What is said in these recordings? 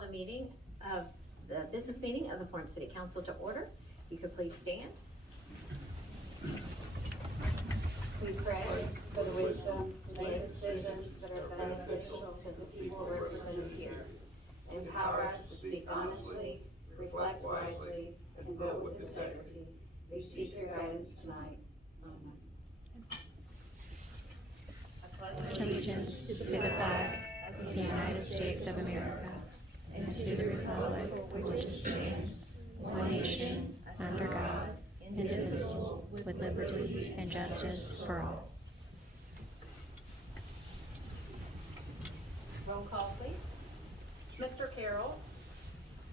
call the business meeting of the Florence City Council to order. You could please stand. We pray for the wisdom to make decisions that are beneficial to the people represented here. Empower us to speak honestly, reflect wisely, and vote with integrity. We seek your guidance tonight. Amen. Allegiance to the flag of the United States of America and to the republic for which it stands, one nation, under God, indivisible, with liberty and justice for all. Roll call, please. Mr. Carroll.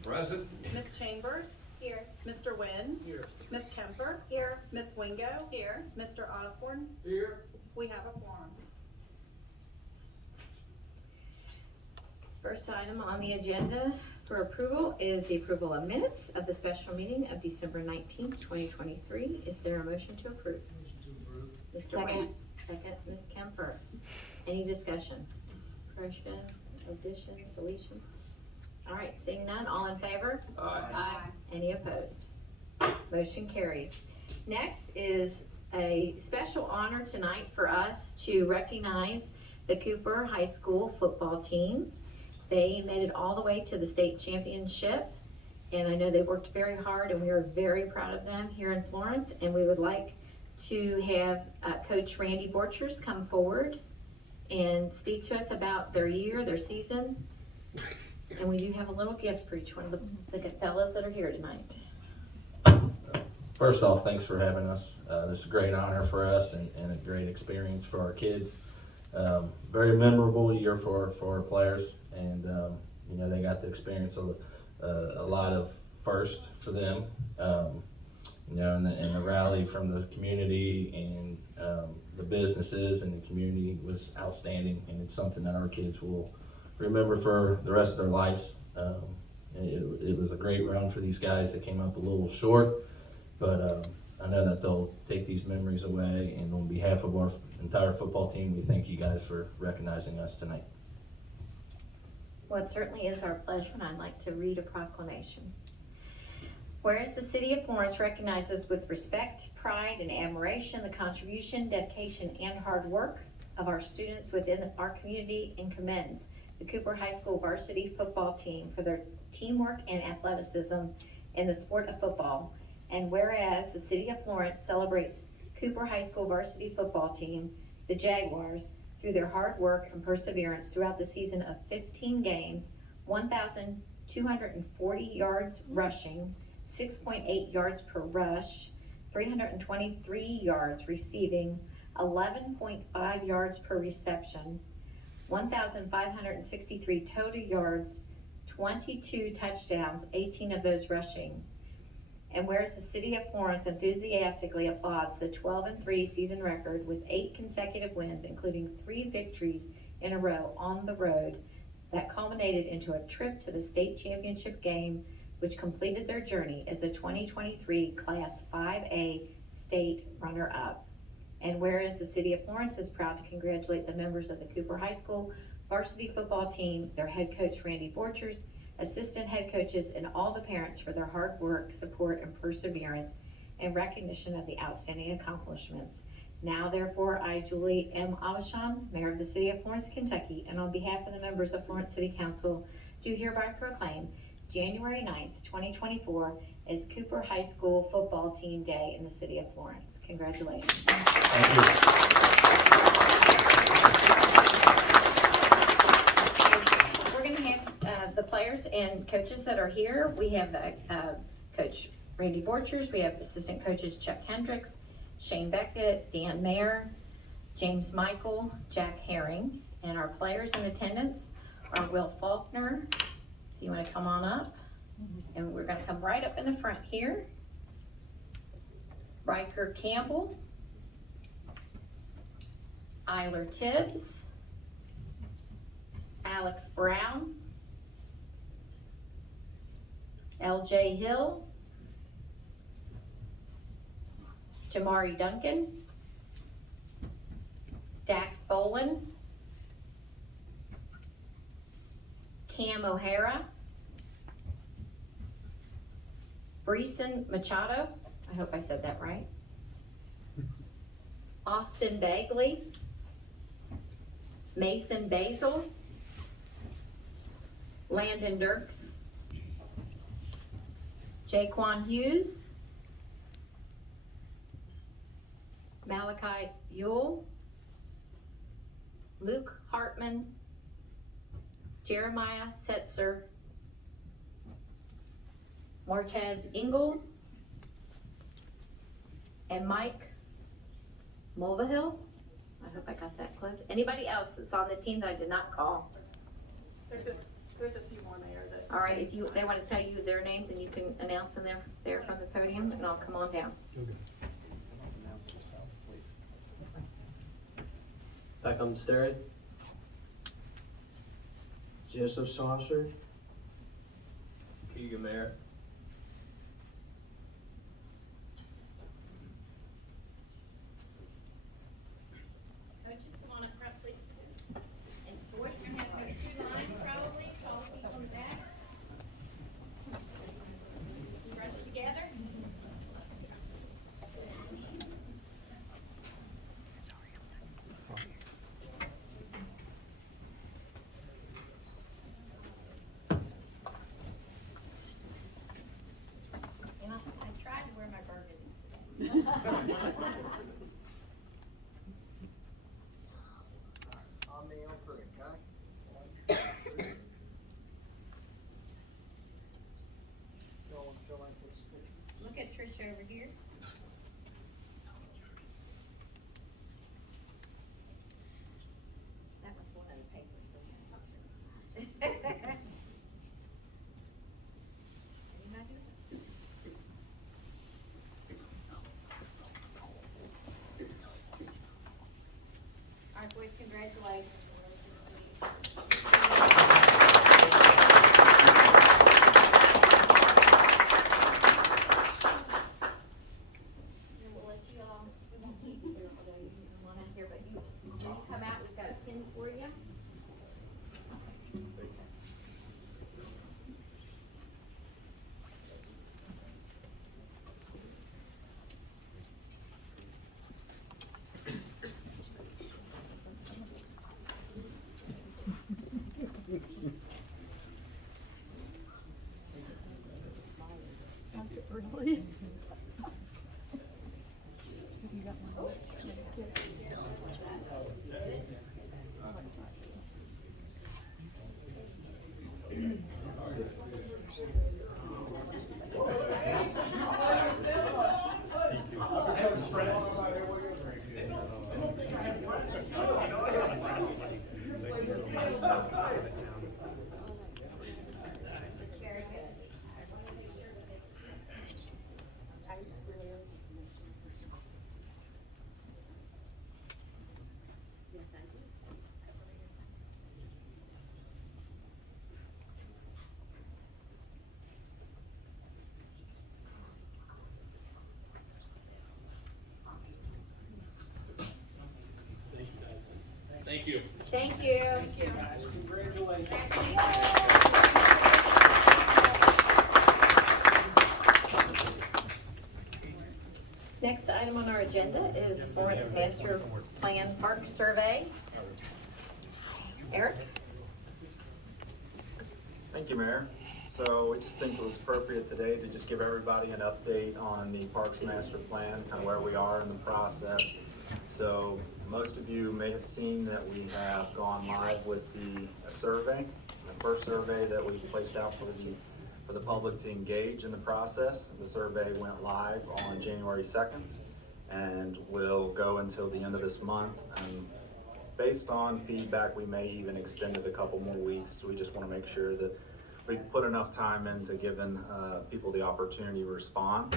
Present. Ms. Chambers. Here. Mr. Wynn. Here. Ms. Kemper. Here. Ms. Wingo. Here. Mr. Osborne. Here. We have a quorum. First item on the agenda for approval is the approval of minutes of the special meeting of December 19th, 2023. Is there a motion to approve? Motion to approve. Mr. Second. Wayne. Second, Ms. Kemper. Any discussion? Correction, additions, deletions? All right, seeing none, all in favor? Aye. Any opposed? Motion carries. Next is a special honor tonight for us to recognize the Cooper High School football team. They made it all the way to the state championship, and I know they worked very hard, and we are very proud of them here in Florence. And we would like to have Coach Randy Borchers come forward and speak to us about their year, their season. And we do have a little gift for each one of the fellas that are here tonight. First off, thanks for having us. This is a great honor for us and a great experience for our kids. Very memorable year for our players, and they got to experience a lot of first for them. And the rally from the community and the businesses and the community was outstanding, and it's something that our kids will remember for the rest of their lives. It was a great run for these guys. They came up a little short, but I know that they'll take these memories away, and on behalf of our entire football team, we thank you guys for recognizing us tonight. Well, it certainly is our pleasure, and I'd like to read a proclamation. Whereas the City of Florence recognizes with respect, pride, and admiration the contribution, dedication, and hard work of our students within our community, and commends the Cooper High School varsity football team for their teamwork and athleticism in the sport of football. And whereas the City of Florence celebrates Cooper High School varsity football team, the Jaguars, through their hard work and perseverance throughout the season of 15 games, 1,240 yards rushing, 6.8 yards per rush, 323 yards receiving, 11.5 yards per reception, 1,563 total yards, 22 touchdowns, 18 of those rushing. And whereas the City of Florence enthusiastically applauds the 12-3 season record with 8 consecutive wins, including 3 victories in a row on the road that culminated into a trip to the state championship game, which completed their journey as the 2023 Class 5A state runner-up. And whereas the City of Florence is proud to congratulate the members of the Cooper High School varsity football team, their head coach Randy Borchers, assistant head coaches, and all the parents for their hard work, support, and perseverance, and recognition of the outstanding accomplishments. Now, therefore, I, Julie M. Avishon, Mayor of the City of Florence, Kentucky, and on behalf of the members of Florence City Council, do hereby proclaim January 9th, 2024 as Cooper High School Football Team Day in the City of Florence. Congratulations. Thank you. The players and coaches that are here. We have Coach Randy Borchers. We have assistant coaches Chuck Hendricks, Shane Beckett, Dan Mayer, James Michael, Jack Herring. And our players in attendance are Will Faulkner. If you want to come on up. And we're going to come right up in the front here. Riker Campbell, Eiler Tibbs, Alex Brown, L.J. Hill, Jamari Duncan, Dax Bolin, Cam O'Hara, Breeson Machado, I hope I said that right. Austin Bagley, Mason Basil, Landon Dirks, Jaquan Hughes, Malachi Yule, Luke Hartman, Jeremiah Setzer, Martez Engel, and Mike Mulvihill. I hope I got that close. Anybody else that's on the team that I did not call? There's a few more, Mayor, that. All right, if they want to tell you their names and you can announce them there from the podium, and I'll come on down. Beckham Sterry, Joseph Saucer, Keegan Merritt, Coaches, come on up front, please. And boys, you're gonna have to go 2 lines probably, tall people in the back. Rush together. You know, I tried to wear my burgundy. On the L3, okay? Y'all want to fill in this picture? Look at Tricia over here. That was one of the papers. All right, boys, congratulations. And we'll let you all, we won't keep you here all day, you can come on out here, but when you come out, we've got a pin for you. Very good. Yes, I do. Thank you. Thank you. Next item on our agenda is the Florence Master Plan Park Survey. Eric? Thank you, Mayor. So we just think it was appropriate today to just give everybody an update on the Parks Master Plan, kind of where we are in the process. So most of you may have seen that we have gone live with the survey, the first survey that we placed out for the public to engage in the process. The survey went live on January 2nd and will go until the end of this month. And based on feedback, we may even extend it a couple more weeks. We just want to make sure that we've put enough time into giving people the opportunity to respond.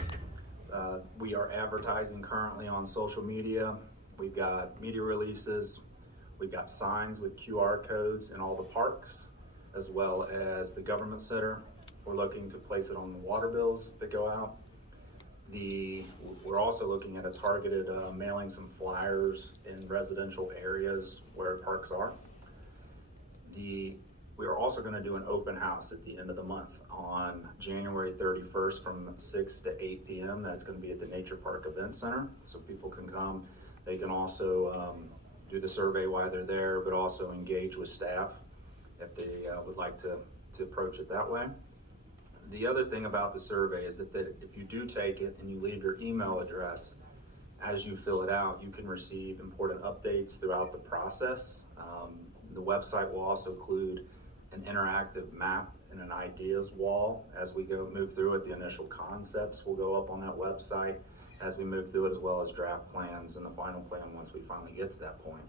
We are advertising currently on social media. We've got media releases. We've got signs with QR codes in all the parks, as well as the government center. We're looking to place it on the water bills that go out. We're also looking at a targeted mailing some flyers in residential areas where parks are. We We are also gonna do an open house at the end of the month on January 31st from 6 to 8 p.m. That's gonna be at the Nature Park Event Center, so people can come. They can also do the survey while they're there, but also engage with staff if they would like to approach it that way. The other thing about the survey is if you do take it and you leave your email address, as you fill it out, you can receive important updates throughout the process. The website will also include an interactive map and an ideas wall as we move through it. The initial concepts will go up on that website as we move through it, as well as draft plans and the final plan once we finally get to that point.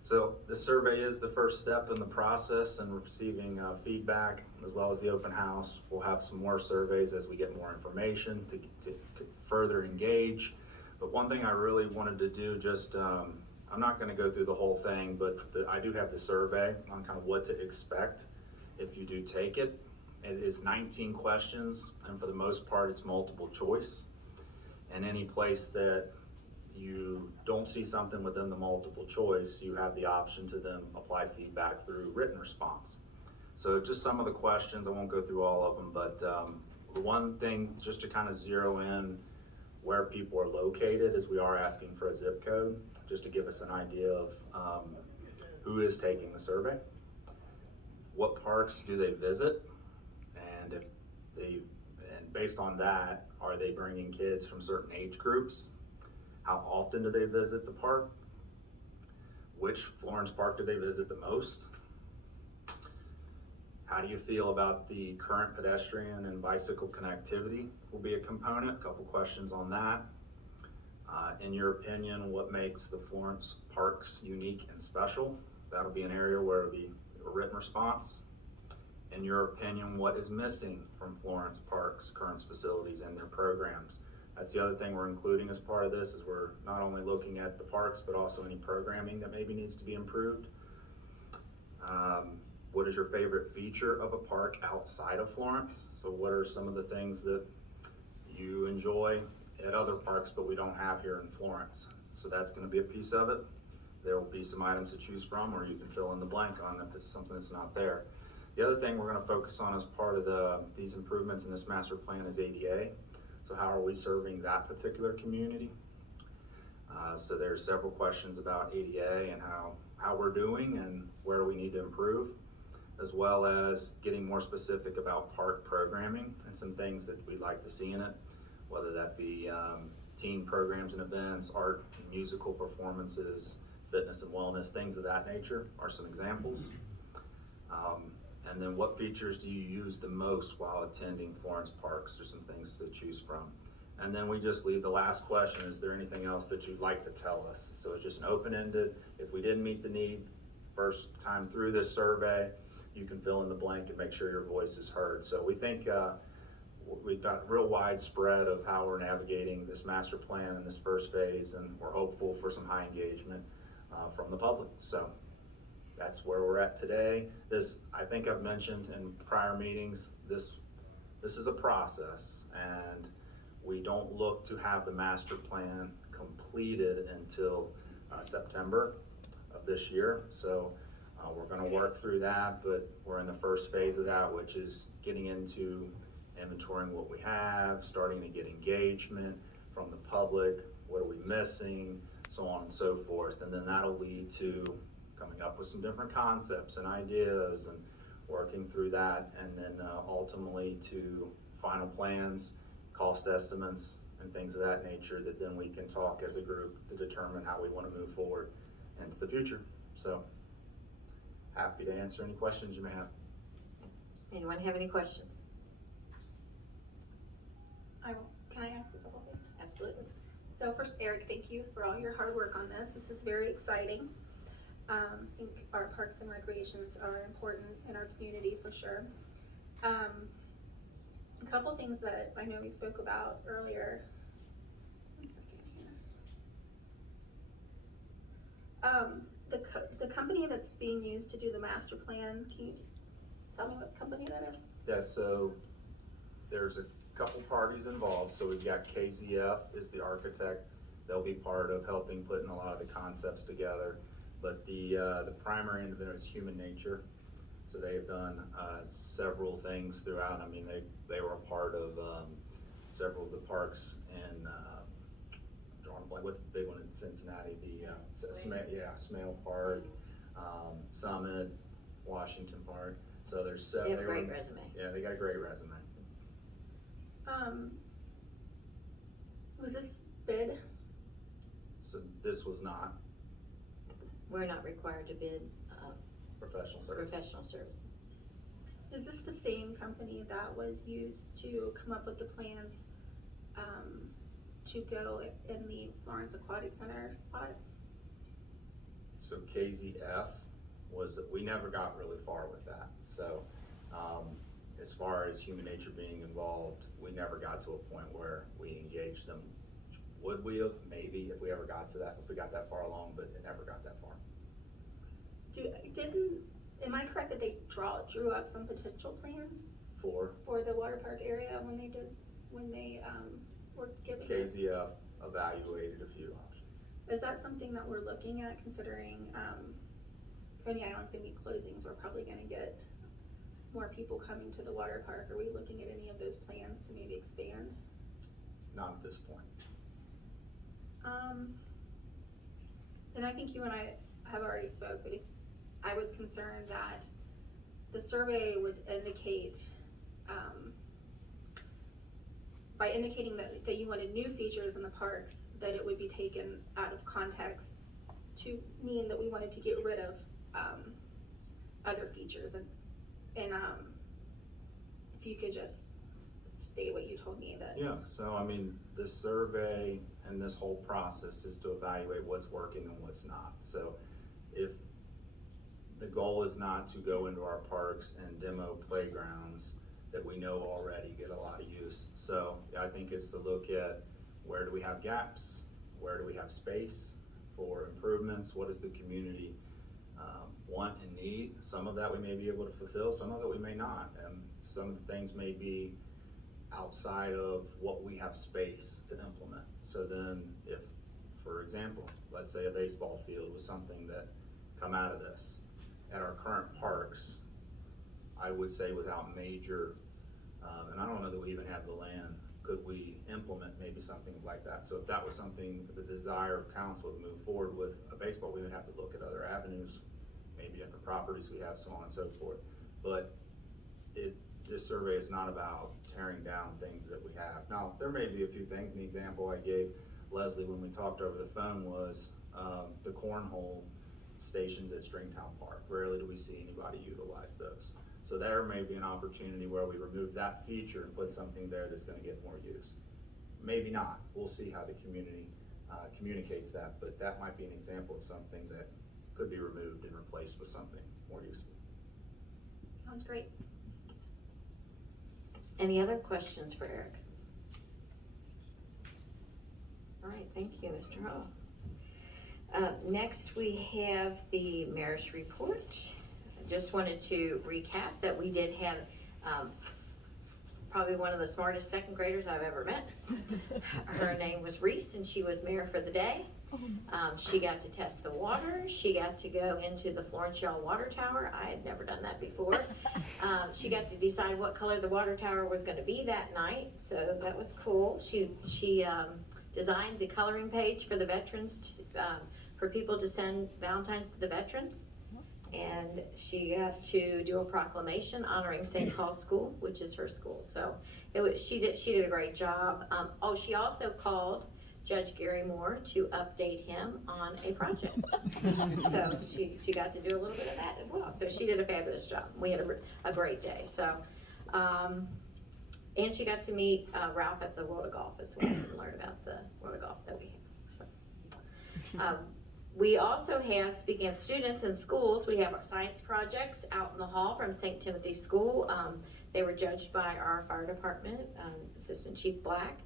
So the survey is the first step in the process and receiving feedback, as well as the open house. We'll have some more surveys as we get more information to further engage. But one thing I really wanted to do, I'm not gonna go through the whole thing, but I do have the survey on kind of what to expect if you do take it. It is 19 questions, and for the most part, it's multiple choice. And any place that you don't see something within the multiple choice, you have the option to then apply feedback through written response. So just some of the questions, I won't go through all of them, but the one thing just to kind of zero in where people are located is we are asking for a zip code, just to give us an idea of who is taking the survey, what parks do they visit, and based on that, are they bringing kids from certain age groups? How often do they visit the park? Which Florence park do they visit the most? How do you feel about the current pedestrian and bicycle connectivity will be a component, a couple questions on that. In your opinion, what makes the Florence parks unique and special? That'll be an area where it'll be a written response. In your opinion, what is missing from Florence Park's current facilities and their programs? That's the other thing we're including as part of this, is we're not only looking at the parks, but also any programming that maybe needs to be improved. What is your favorite feature of a park outside of Florence? So what are some of the things that you enjoy at other parks but we don't have here in Florence? So that's gonna be a piece of it. There will be some items to choose from, or you can fill in the blank on if it's something that's not there. The other thing we're gonna focus on as part of these improvements in this master plan is ADA. So how are we serving that particular community? So there's several questions about ADA and how we're doing and where we need to improve, as well as getting more specific about park programming and some things that we'd like to see in it, whether that be teen programs and events, art and musical performances, fitness and wellness, things of that nature are some examples. And then what features do you use the most while attending Florence parks? There's some things to choose from. And then we just leave the last question, is there anything else that you'd like to tell us? So it's just an open-ended, if we didn't meet the need first time through this survey, you can fill in the blank and make sure your voice is heard. So we think we've got real widespread of how we're navigating this master plan in this first phase, and we're hopeful for some high engagement from the public. So that's where we're at today. This, I think I've mentioned in prior meetings, this is a process, and we don't look to have the master plan completed until September of this year. So we're gonna work through that, but we're in the first phase of that, which is getting into inventorying what we have, starting to get engagement from the public, what are we missing, so on and so forth. And then that'll lead to coming up with some different concepts and ideas and working through that, and then ultimately to final plans, cost estimates, and things of that nature, that then we can talk as a group to determine how we want to move forward into the future. So happy to answer any questions you may have. Anyone have any questions? Can I ask a couple things? Absolutely. So first, Eric, thank you for all your hard work on this. This is very exciting. I think our parks and recreations are important in our community for sure. A couple things that I know we spoke about earlier. 1 second here. The company that's being used to do the master plan, can you tell me what company that is? Yeah, so there's a couple parties involved. So we've got KZF is the architect. They'll be part of helping putting a lot of the concepts together. But the primary individual is Human Nature. So they have done several things throughout. I mean, they were a part of several of the parks in, drawing a blank, what's the big one in Cincinnati? Smale Park, Summit, Washington Park. So there's They have a great resume. Yeah, they got a great resume. Was this bid? So this was not We're not required to bid professional service. professional services. Is this the same company that was used to come up with the plans to go in the Florence Aquatic Center spot? So KZF we never got really far with that. So as far as human nature being involved, we never got to a point where we engaged them. Would we have? Maybe, if we ever got to that, if we got that far along, but it never got that far. Am I correct that they drew up some potential plans For for the water park area when they were given this? KZF evaluated a few options. Is that something that we're looking at, considering Coney Island's gonna be closing, so we're probably gonna get more people coming to the water park? Are we looking at any of those plans to maybe expand? Not at this point. And I think you and I have already spoke, but if I was concerned that the survey would indicate, by indicating that you wanted new features in the parks, that it would be taken out of context to mean that we wanted to get rid of other features. And if you could just state what you told me that. Yeah, so I mean, this survey and this whole process is to evaluate what's working and what's not. So if the goal is not to go into our parks and demo playgrounds that we know already get a lot of use. So I think it's to look at, where do we have gaps? Where do we have space for improvements? What does the community want and need? Some of that we may be able to fulfill, some of it we may not. And some of the things may be outside of what we have space to implement. So then if, for example, let's say a baseball field was something that come out of this, at our current parks, I would say without major, and I don't know that we even have the land, could we implement maybe something like that? So if that was something, the desire of council to move forward with a baseball, we would have to look at other avenues, maybe different properties we have, so on and so forth. But this survey is not about tearing down things that we have. Now, there may be a few things, and the example I gave Leslie when we talked over the phone was the cornhole stations at Stringtown Park. Rarely do we see anybody utilize those. So there may be an opportunity where we remove that feature and put something there that's gonna get more use. Maybe not, we'll see how the community communicates that, but that might be an example of something that could be removed and replaced with something more useful. Sounds great. Any other questions for Eric? All right, thank you, Mr. Hall. Next, we have the mayor's report. I just wanted to recap that we did have probably one of the smartest second graders I've ever met. Her name was Reese, and she was mayor for the day. She got to test the water. She got to go into the Florence water tower. I had never done that before. She got to decide what color the water tower was going to be that night, so that was cool. She designed the coloring page for the veterans, for people to send Valentines to the veterans. And she got to do a proclamation honoring St. Paul's School, which is her school. So she did a great job. She also called Judge Gary Moore to update him on a project. So she got to do a little bit of that as well. So she did a fabulous job. We had a great day. So, and she got to meet Ralph at the World of Golf as well and learn about the World of Golf that we have. So, we also have, speaking of students and schools, we have our science projects out in the hall from St. Timothy's School. They were judged by our fire department, Assistant Chief Black,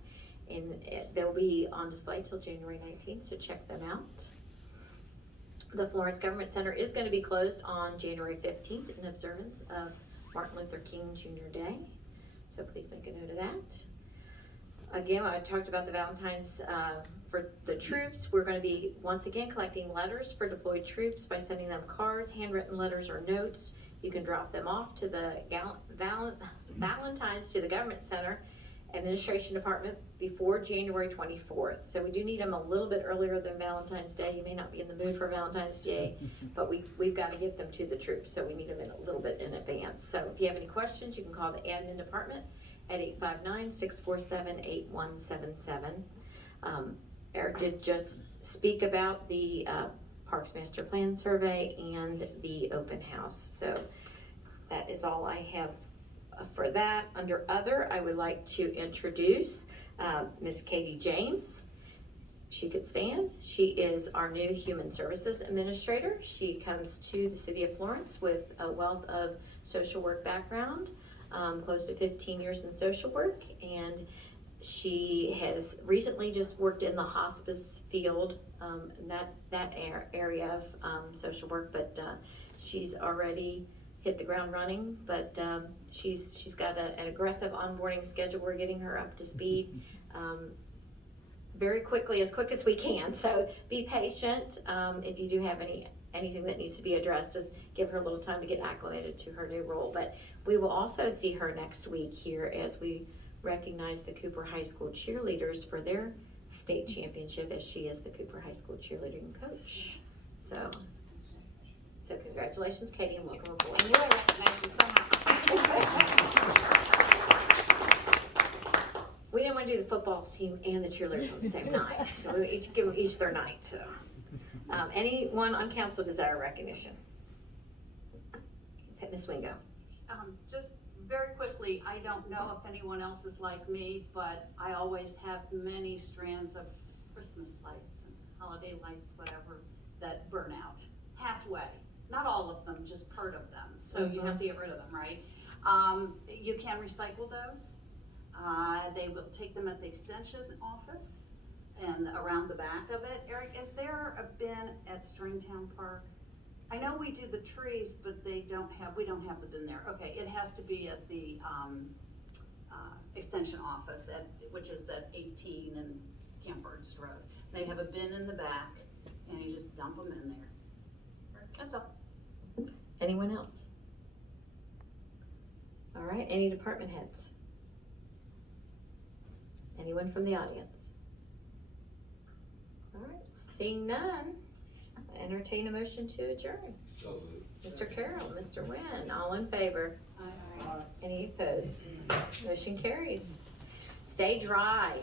and they'll be on display till January 19th, so check them out. The Florence Government Center is going to be closed on January 15th in observance of Martin Luther King Jr. Day, so please make a note of Again, I talked about the Valentine's, for the troops. We're gonna be, once again, collecting letters for deployed troops by sending them cards, handwritten letters or notes. You can drop them off to the Valentine's to the Government Center Administration Department before January 24th. So we do need them a little bit earlier than Valentine's Day. You may not be in the mood for Valentine's Day, but we've got to get them to the troops, so we need them in a little bit in advance. So if you have any questions, you can call the admin department at 859-647-8177. Eric did just speak about the Parks Master Plan Survey and the open house. So that is all I have for that. Under other, I would like to introduce Miss Katie James. She could stand. She is our new Human Services Administrator. She comes to the City of Florence with a wealth of social work background, close to 15 years in social work, and she has recently just worked in the hospice field, that area of social work, but she's already hit the ground running. But she's got an aggressive onboarding schedule. We're getting her up to speed very quickly, as quick as we can. So be patient. If you do have anything that needs to be addressed, just give her a little time to get acclimated to her new role. But we will also see her next week here as we recognize the Cooper High School cheerleaders for their state championship, as she is the Cooper High School cheerleading coach. So congratulations, Katie, and welcome aboard. Thank you so much. We didn't want to do the football team and the cheerleaders on the same night, so we each give them each their night. So, anyone on council desire recognition? Okay, Ms. Wingo. Just very quickly, I don't know if anyone else is like me, but I always have many strands of Christmas lights and holiday lights, whatever, that burn out halfway. Not all of them, just part of them. So you have to get rid of them, right? You can recycle those. They will take them at the extension office and around the back of it. Eric, is there a bin at Stringtown Park? I know we do the trees, but we don't have the bin there. Okay, it has to be at the extension office, which is at 18 and Camp Ernst Road. They have a bin in the back, and you just dump them in there. That's all. Anyone else? All right, any department heads? Anyone from the audience? All right, seeing none, entertain a motion to adjourn. Mr. Carroll, Mr. Nguyen, all in favor? Aye. Any opposed? Motion carries. Stay dry.